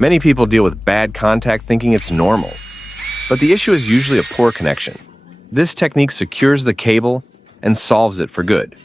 Many people deal with bad contact thinking it's normal, but the issue is usually a poor connection. This technique secures the cable and solves it for good.